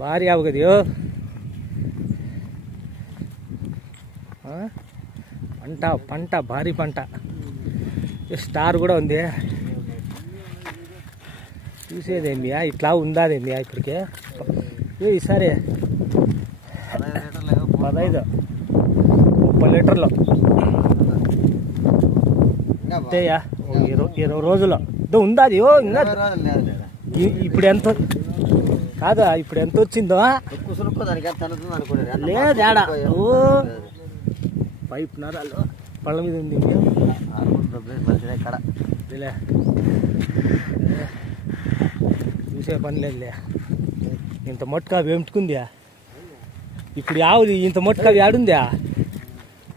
భారీ ఆవు కదయో. పంట పంట భారీ పంట. స్టార్ కూడా ఉంది. చూసేదేమియా ఇట్లా ఉందాదేమియా ఇప్పటికే. ఈసారి 15 30 లీటర్లు అంతేయా. 20 రోజులు ఉందా అది. ఇంకా ఇప్పుడు ఎంత కాదా, ఇప్పుడు ఎంత వచ్చిందో లేదాడా. పైప్ నరాలు పళ్ళ మీద ఉంది. చూసే పని లేదులే. ఇంత మొట్టకా వెంటుకుందా ఇప్పుడు ఆవుది. ఇంత మొట్టకా ఆడుందా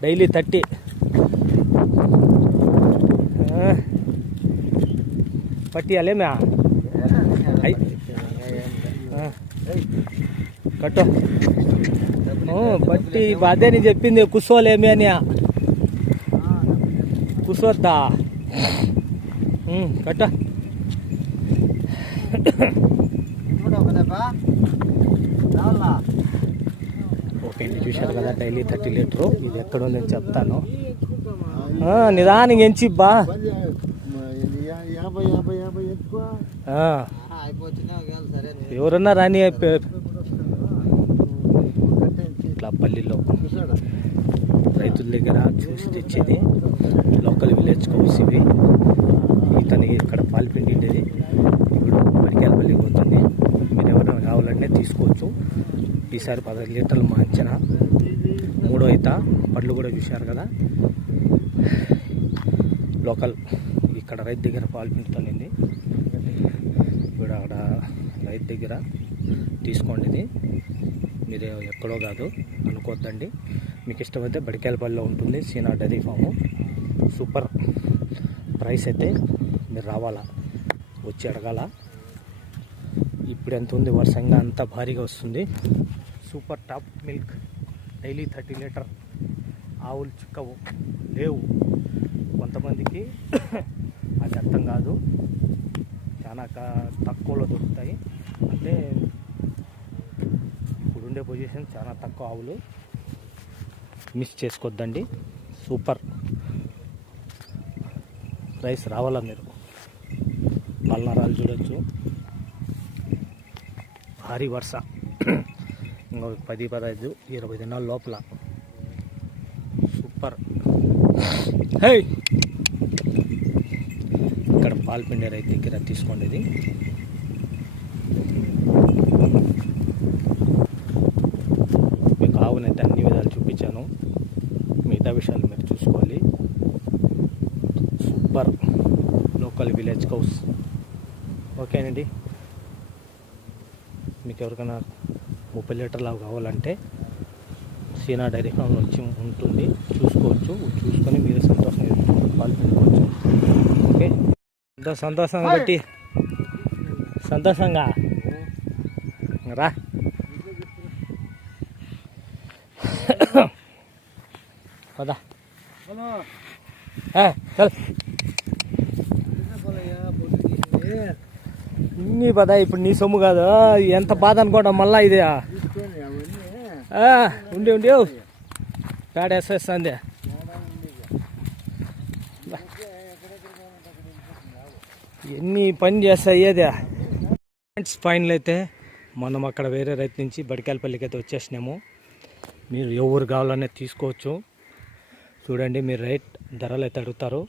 డైలీ 30. పట్టియాలేమే కట్టు పట్టి. అదే నీ చెప్పింది కూర్చోలేమి అని. కూర్చోద్దా కట్ట. ఓకే అండి, చూశారు కదా డైలీ 30 లీటరు. ఇది ఎక్కడ ఉందని చెప్తాను. నిదానికి ఎంచి బా. ఎవరన్నా రాని ఇట్లా పల్లిలో రైతుల దగ్గర చూసి తెచ్చేది. లోకల్ విలేజ్ కౌస్ ఇవి. ఇతనికి ఇక్కడ పాలు పిండిండేది. ఇప్పుడు మడికేలపల్లికి పోతుంది. మీరు ఎవరైనా కావాలంటే తీసుకోవచ్చు. ఈసారి 10 లీటర్లు మా అంచనా. 3వ ఈత. పళ్ళు కూడా చూశారు కదా. లోకల్ ఇక్కడ రైతు దగ్గర పాలు పిండుతుంది. ఇప్పుడు అక్కడ రైతు దగ్గర తీసుకోండి. ఇది మీరు ఎక్కడో కాదు అనుకోవద్దండి. మీకు ఇష్టమైతే బడికేలపల్లిలో ఉంటుంది సీనా డైరీ ఫాము. సూపర్ ప్రైస్ అయితే మీరు రావాలా, వచ్చి అడగాల. ఇప్పుడు ఎంత ఉంది వర్షంగా అంత భారీగా వస్తుంది. Super top milk daily 30 litre. ఆవులు చిక్కవు లేవు. కొంతమందికి అది అర్థం కాదు. చాలా తక్కువలో దొరుకుతాయి. అంటే ఇప్పుడుండే పొజిషన్ చాలా తక్కువ. ఆవులు మిస్ చేసుకోవద్దండి. సూపర్ ప్రైస్ రావాలా మీరు. పల్నరాలు చూడొచ్చు. భారీ వర్ష. ఇంకో 10, 15, 20 దినాల లోపల. సూపర్. హే ఇక్కడ పాలు పిండే రైతు దగ్గర తీసుకోండి. ఇది మీకు ఆవునైతే అన్ని విధాలు చూపించాను. మిగతా విషయాలు మీరు చూసుకోవాలి. Super local village cows. ఓకేనండి, మీకు ఎవరికైనా 30 లీటర్లు కావాలంటే సీనా డైరీ ఫామ్ నుంచి ఉంటుంది. చూసుకోవచ్చు. చూసుకొని మీరు సంతోషంగా పాలు పిండుకోవచ్చు. ఓకే, ఎంతో సంతోషంగా బట్టి సంతోషంగా రా. పదా చల్ నీ పదా. ఇప్పుడు నీ సొమ్ము కాదు. ఎంత బాధ అనుకోవడం మళ్ళా. ఇది ఉండి ఉండి పేడ వేసేస్తుంది. ఎన్ని పని చేస్తాయి. అదే ఫైనల్ అయితే మనం అక్కడ వేరే రైతు నుంచి బడికేలపల్లికి అయితే వచ్చేసినాము. మీరు ఎవరు కావాలనే తీసుకోవచ్చు. చూడండి, మీరు రైట్ ధరలు అయితే అడుగుతారు.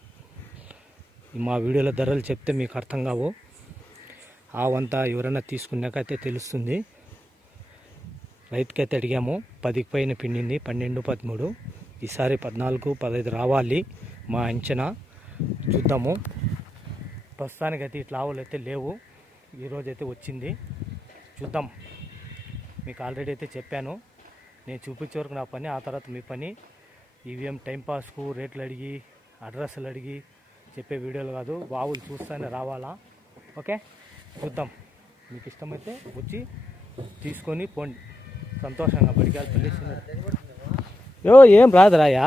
మా వీడియోలో ధరలు చెప్తే మీకు అర్థం కావు. ఆవంతా ఎవరైనా తీసుకున్నాకైతే తెలుస్తుంది. రైతుకైతే అడిగాము. 10కి పైన పిండింది. 12, 13. ఈసారి 14, 15 రావాలి మా అంచనా. చూద్దాము. ప్రస్తుతానికైతే ఇట్లా ఆవులు అయితే లేవు. ఈరోజైతే వచ్చింది. చూద్దాం. మీకు ఆల్రెడీ అయితే చెప్పాను. నేను చూపించే వరకు నా పని, ఆ తర్వాత మీ పని. ఇవేం టైంపాస్కు రేట్లు అడిగి అడ్రస్లు అడిగి చెప్పే వీడియోలు కాదు. ఆవులు చూస్తేనే రావాలా. ఓకే, చూద్దాం. మీకు ఇష్టమైతే వచ్చి తీసుకొని పోండి సంతోషంగా. బడికేలపల్లి ఏం రాదురాయా.